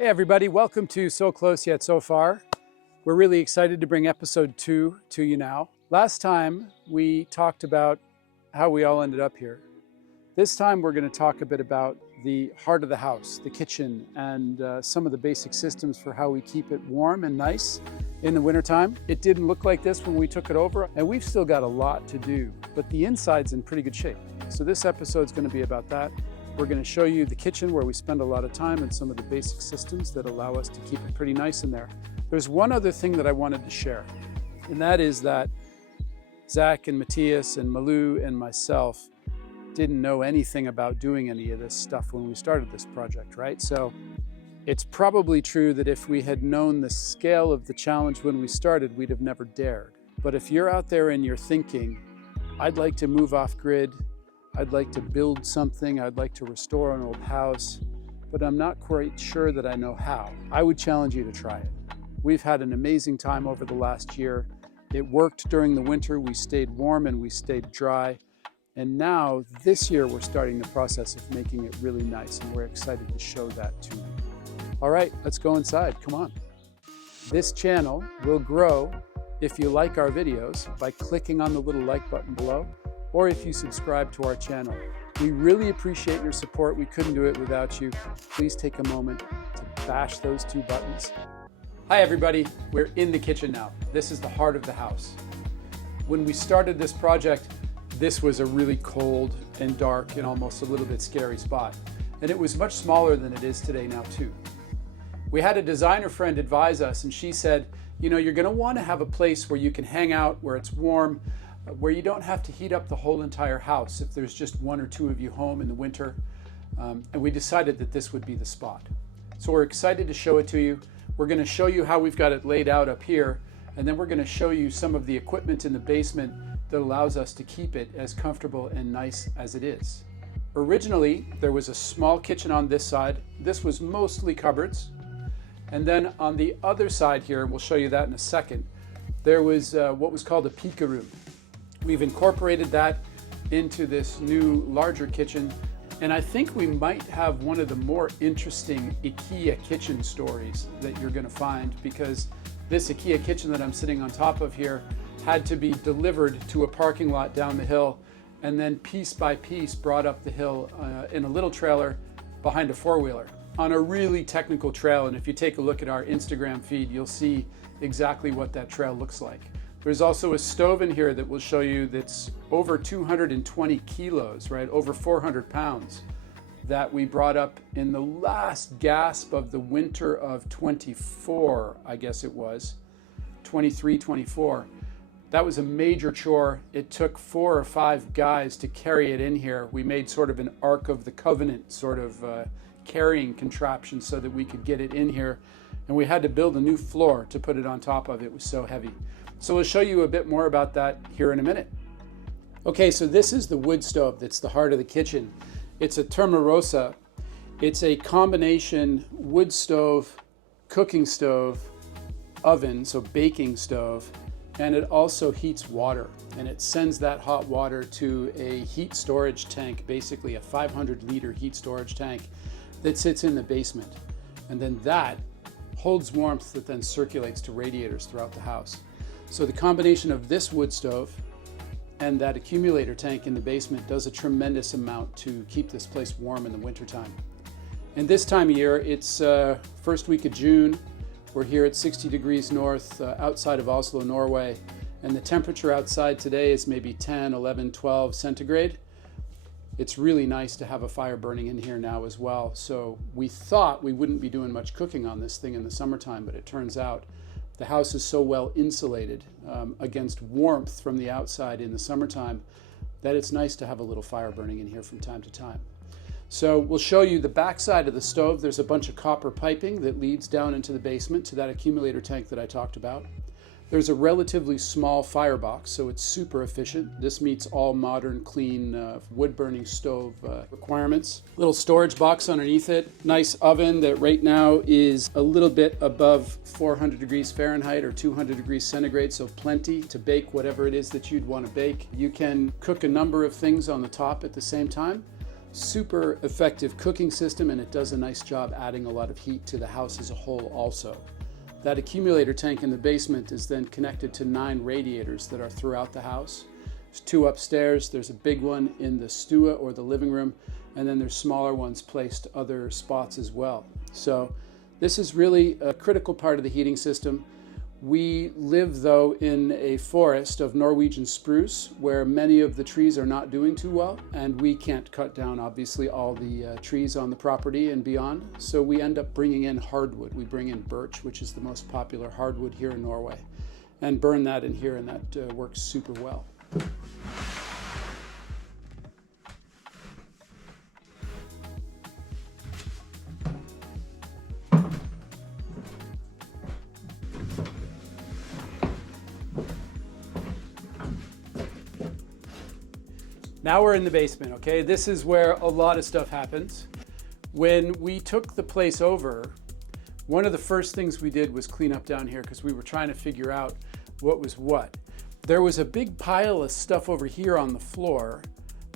Hey everybody, welcome to So Close Yet So Far. We're really excited to bring episode 2 to you now. Last time we talked about how we all ended up here. This time we're going to talk a bit about the heart of the house, the kitchen, and some of the basic systems for how we keep it warm and nice in the wintertime. It didn't look like this when we took it over, and we've still got a lot to do, but the inside's in pretty good shape. So this episode's going to be about that. We're going to show you the kitchen where we spend a lot of time and some of the basic systems that allow us to keep it pretty nice in there. There's one other thing that I wanted to share, and that is that Zach and Matthias and Malou and myself didn't know anything about doing any of this stuff when we started this project, right? So it's probably true that if we had known the scale of the challenge when we started, we'd have never dared. But if you're out there and you're thinking, I'd like to move off grid, I'd like to build something, I'd like to restore an old house, but I'm not quite sure that I know how, I would challenge you to try it. We've had an amazing time over the last year. It worked during the winter, we stayed warm and we stayed dry. And now this year we're starting the process of making it really nice, and we're excited to show that to you. All right, let's go inside, come on. This channel will grow if you like our videos by clicking on the little like button below, or if you subscribe to our channel. We really appreciate your support. We couldn't do it without you. Please take a moment to bash those two buttons. Hi everybody, we're in the kitchen now. This is the heart of the house. When we started this project, this was a really cold and dark and almost a little bit scary spot. And it was much smaller than it is today now too. We had a designer friend advise us, and she said, you know, you're gonna wanna have a place where you can hang out, where it's warm, where you don't have to heat up the whole entire house if there's just one or two of you home in the winter. And we decided that this would be the spot. So we're excited to show it to you. We're going to show you how we've got it laid out up here, and then we're going to show you some of the equipment in the basement that allows us to keep it as comfortable and nice as it is. Originally, there was a small kitchen on this side. This was mostly cupboards. And then on the other side here, we'll show you that in a second, there was what was called a pika room. We've incorporated that into this new larger kitchen, and I think we might have one of the more interesting IKEA kitchen stories that you're going to find, because this IKEA kitchen that I'm sitting on top of here had to be delivered to a parking lot down the hill and then piece by piece brought up the hill in a little trailer behind a four-wheeler on a really technical trail. And if you take a look at our Instagram feed, you'll see exactly what that trail looks like. There's also a stove in here that we'll show you that's over 220 kilos, right? Over 400 pounds, that we brought up in the last gasp of the winter of 24, I guess it was, 23, 24. That was a major chore. It took 4 or 5 guys to carry it in here. We made sort of an Ark of the Covenant sort of carrying contraption so that we could get it in here. And we had to build a new floor to put it on top of. It was so heavy. So we'll show you a bit more about that here in a minute. Okay, so this is the wood stove that's the heart of the kitchen. It's a Termarosa. It's a combination wood stove, cooking stove, oven, so baking stove, and it also heats water. And it sends that hot water to a heat storage tank, basically a 500-liter heat storage tank that sits in the basement. And then that holds warmth that then circulates to radiators throughout the house. So the combination of this wood stove and that accumulator tank in the basement does a tremendous amount to keep this place warm in the wintertime. And this time of year, it's first week of June. We're here at 60 degrees north outside of Oslo, Norway. And the temperature outside today is maybe 10, 11, 12 centigrade. It's really nice to have a fire burning in here now as well. So we thought we wouldn't be doing much cooking on this thing in the summertime, but it turns out the house is so well insulated against warmth from the outside in the summertime that it's nice to have a little fire burning in here from time to time. So we'll show you the back side of the stove. There's a bunch of copper piping that leads down into the basement to that accumulator tank that I talked about. There's a relatively small firebox, so it's super efficient. This meets all modern, clean wood-burning stove requirements. Little storage box underneath it. Nice oven that right now is a little bit above 400 degrees Fahrenheit or 200 degrees centigrade, so plenty to bake whatever it is that you'd want to bake. You can cook a number of things on the top at the same time. super effective cooking system, and it does a nice job adding a lot of heat to the house as a whole also. That accumulator tank in the basement is then connected to 9 radiators that are throughout the house. There's 2 upstairs, there's a big one in the stua or the living room, and then there's smaller ones placed other spots as well. So this is really a critical part of the heating system. We live, though, in a forest of Norwegian spruce where many of the trees are not doing too well, and we can't cut down, obviously, all the trees on the property and beyond. So we end up bringing in hardwood. We bring in birch, which is the most popular hardwood here in Norway, and burn that in here, and that works super well. Now we're in the basement, okay? This is where a lot of stuff happens. When we took the place over, one of the first things we did was clean up down here because we were trying to figure out what was what. There was a big pile of stuff over here on the floor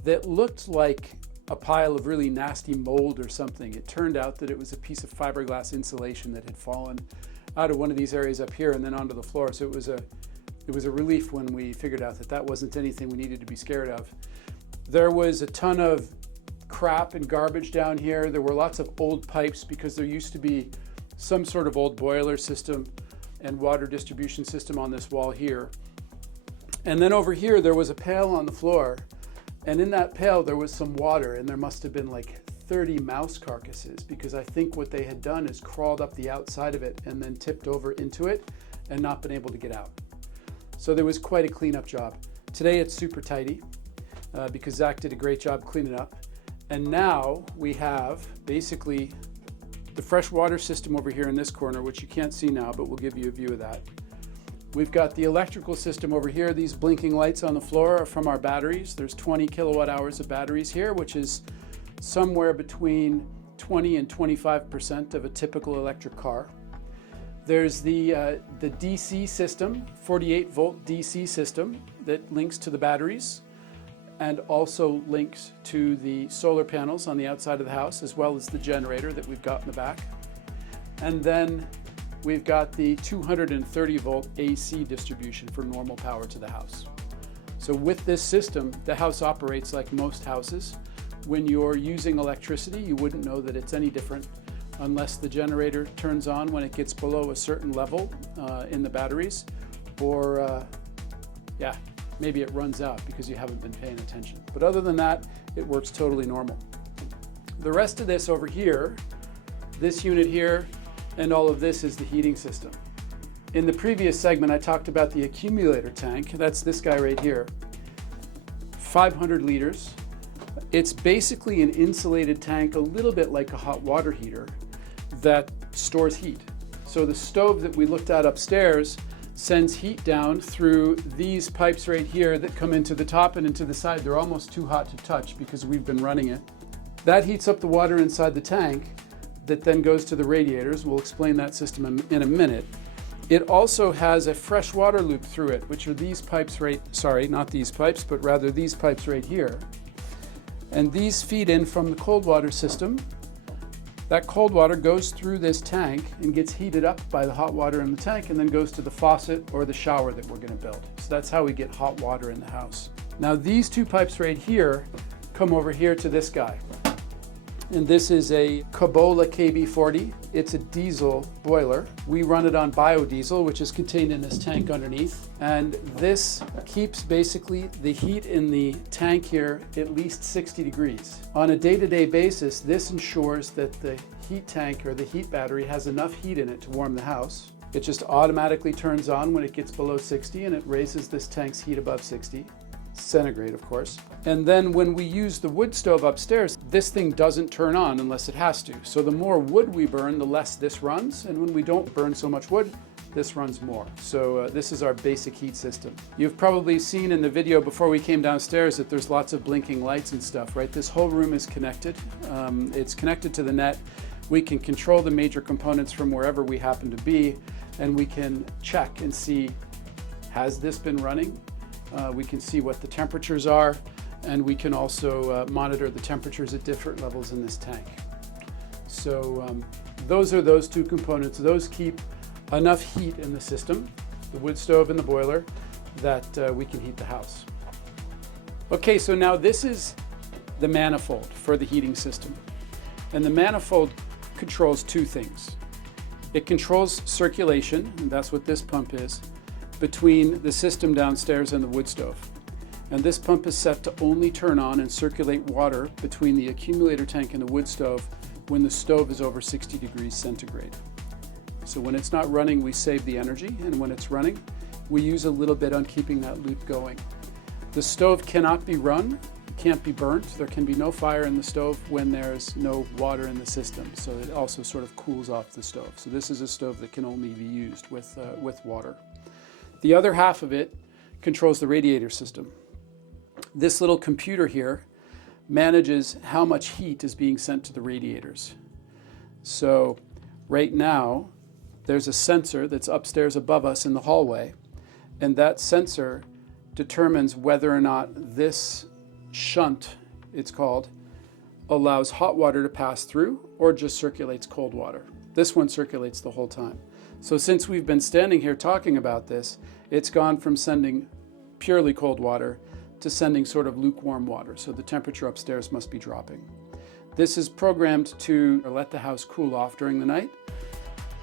that looked like a pile of really nasty mold or something. It turned out that it was a piece of fiberglass insulation that had fallen out of one of these areas up here and then onto the floor. So it was a relief when we figured out that that wasn't anything we needed to be scared of. There was a ton of crap and garbage down here. There were lots of old pipes because there used to be some sort of old boiler system and water distribution system on this wall here. And then over here, there was a pail on the floor. And in that pail, there was some water, and there must have been like 30 mouse carcasses, because I think what they had done is crawled up the outside of it and then tipped over into it and not been able to get out. So there was quite a cleanup job. Today, it's super tidy. Because Zach did a great job cleaning up. And now we have basically the fresh water system over here in this corner, which you can't see now, but we'll give you a view of that. We've got the electrical system over here. These blinking lights on the floor are from our batteries. There's 20 kilowatt hours of batteries here, which is somewhere between 20 and 25% of a typical electric car. There's the DC system, 48 volt DC system that links to the batteries, and also links to the solar panels on the outside of the house, as well as the generator that we've got in the back. And then we've got the 230 volt AC distribution for normal power to the house. So with this system, the house operates like most houses. When you're using electricity, you wouldn't know that it's any different unless the generator turns on when it gets below a certain level in the batteries, or maybe it runs out because you haven't been paying attention. But other than that, it works totally normal. The rest of this over here, this unit here, and all of this is the heating system. In the previous segment, I talked about the accumulator tank. That's this guy right here, 500 liters. It's basically an insulated tank, a little bit like a hot water heater that stores heat. So the stove that we looked at upstairs sends heat down through these pipes right here that come into the top and into the side. They're almost too hot to touch because we've been running it. That heats up the water inside the tank that then goes to the radiators. We'll explain that system in a minute. It also has a fresh water loop through it, which are these pipes not these pipes, but rather these pipes right here. And these feed in from the cold water system. That cold water goes through this tank and gets heated up by the hot water in the tank and then goes to the faucet or the shower that we're going to build. So that's how we get hot water in the house. Now these 2 pipes right here come over here to this guy. And this is a Kubota KB40. It's a diesel boiler. We run it on biodiesel, which is contained in this tank underneath. And this keeps basically the heat in the tank here at least 60 degrees. On a day-to-day basis, this ensures that the heat tank or the heat battery has enough heat in it to warm the house. It just automatically turns on when it gets below 60, and it raises this tank's heat above 60. Centigrade, of course. And then when we use the wood stove upstairs, this thing doesn't turn on unless it has to. So the more wood we burn, the less this runs. And when we don't burn so much wood, this runs more. So this is our basic heat system. You've probably seen in the video before we came downstairs that there's lots of blinking lights and stuff, right? This whole room is connected. It's connected to the net. We can control the major components from wherever we happen to be, and we can check and see, has this been running? We can see what the temperatures are, And we can also monitor the temperatures at different levels in this tank. So those are those two components. Those keep enough heat in the system, the wood stove and the boiler, that we can heat the house. Okay, so now this is the manifold for the heating system. And the manifold controls two things. It controls circulation, and that's what this pump is, between the system downstairs and the wood stove. And this pump is set to only turn on and circulate water between the accumulator tank and the wood stove when the stove is over 60 degrees centigrade. So when it's not running, we save the energy, and when it's running, we use a little bit on keeping that loop going. The stove cannot be run, can't be burnt. There can be no fire in the stove when there's no water in the system. So it also sort of cools off the stove. So this is a stove that can only be used with water. The other half of it controls the radiator system. This little computer here manages how much heat is being sent to the radiators. So right now, there's a sensor that's upstairs above us in the hallway, and that sensor determines whether or not this shunt, it's called, allows hot water to pass through or just circulates cold water. This one circulates the whole time. So since we've been standing here talking about this, it's gone from sending purely cold water to sending sort of lukewarm water. So the temperature upstairs must be dropping. This is programmed to let the house cool off during the night.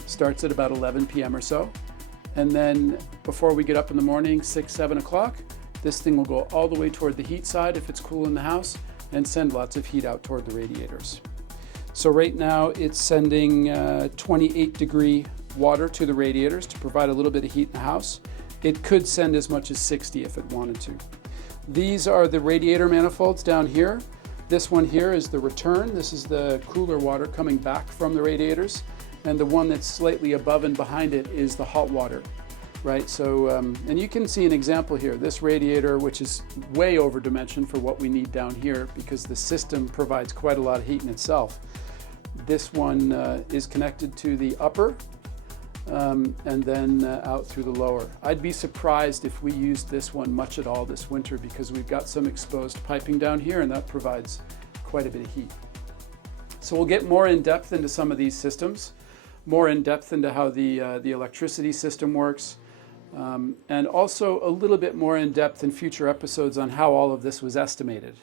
Starts at about 11 p.m. or so. And then before we get up in the morning, 6, 7 o'clock, this thing will go all the way toward the heat side if it's cool in the house and send lots of heat out toward the radiators. So right now it's sending 28 degree water to the radiators to provide a little bit of heat in the house. It could send as much as 60 if it wanted to. These are the radiator manifolds down here. This one here is the return. This is the cooler water coming back from the radiators. And the one that's slightly above and behind it is the hot water, right? So, and you can see an example here. This radiator, which is way over dimension for what we need down here because the system provides quite a lot of heat in itself. This one is connected to the upper and then out through the lower. I'd be surprised if we used this one much at all this winter because we've got some exposed piping down here and that provides quite a bit of heat. So we'll get more in depth into some of these systems, more in depth into how the electricity system works, and also a little bit more in depth in future episodes on how all of this was estimated.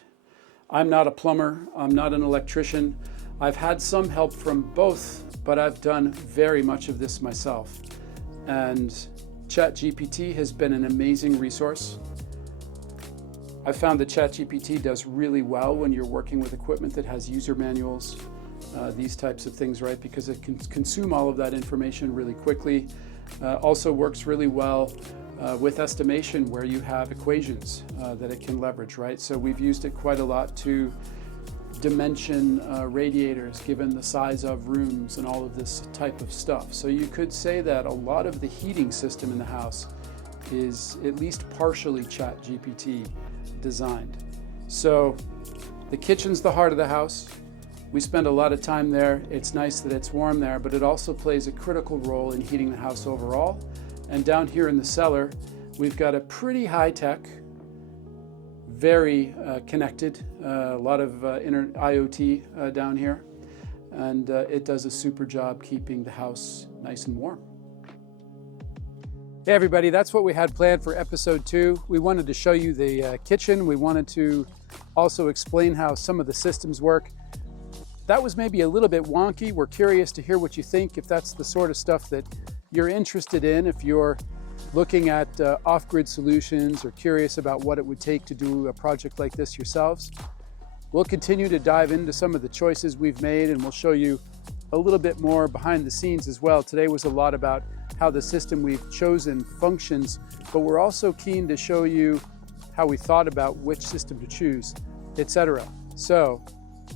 I'm not a plumber, I'm not an electrician. I've had some help from both, but I've done very much of this myself. And ChatGPT has been an amazing resource. I found that ChatGPT does really well when you're working with equipment that has user manuals, these types of things, right? Because it can consume all of that information really quickly. Also works really well with estimation where you have equations that it can leverage, right? So we've used it quite a lot to dimension radiators given the size of rooms and all of this type of stuff. So you could say that a lot of the heating system in the house is at least partially ChatGPT designed. So the kitchen's the heart of the house. We spend a lot of time there. It's nice that it's warm there, but it also plays a critical role in heating the house overall. And down here in the cellar, we've got a pretty high-tech, very connected, a lot of IoT down here, and it does a super job keeping the house nice and warm. Hey everybody, that's what we had planned for episode 2. We wanted to show you the kitchen. We wanted to also explain how some of the systems work. That was maybe a little bit wonky. We're curious to hear what you think, if that's the sort of stuff that you're interested in, if you're looking at off-grid solutions or curious about what it would take to do a project like this yourselves. We'll continue to dive into some of the choices we've made, and we'll show you a little bit more behind the scenes as well. Today was a lot about how the system we've chosen functions, but we're also keen to show you how we thought about which system to choose, etc. So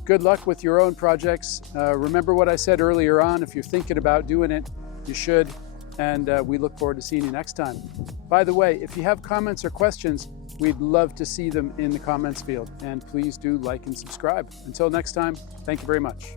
good luck with your own projects. Remember what I said earlier on, if you're thinking about doing it, you should. And we look forward to seeing you next time. By the way, if you have comments or questions, we'd love to see them in the comments field. And please do like and subscribe. Until next time, thank you very much.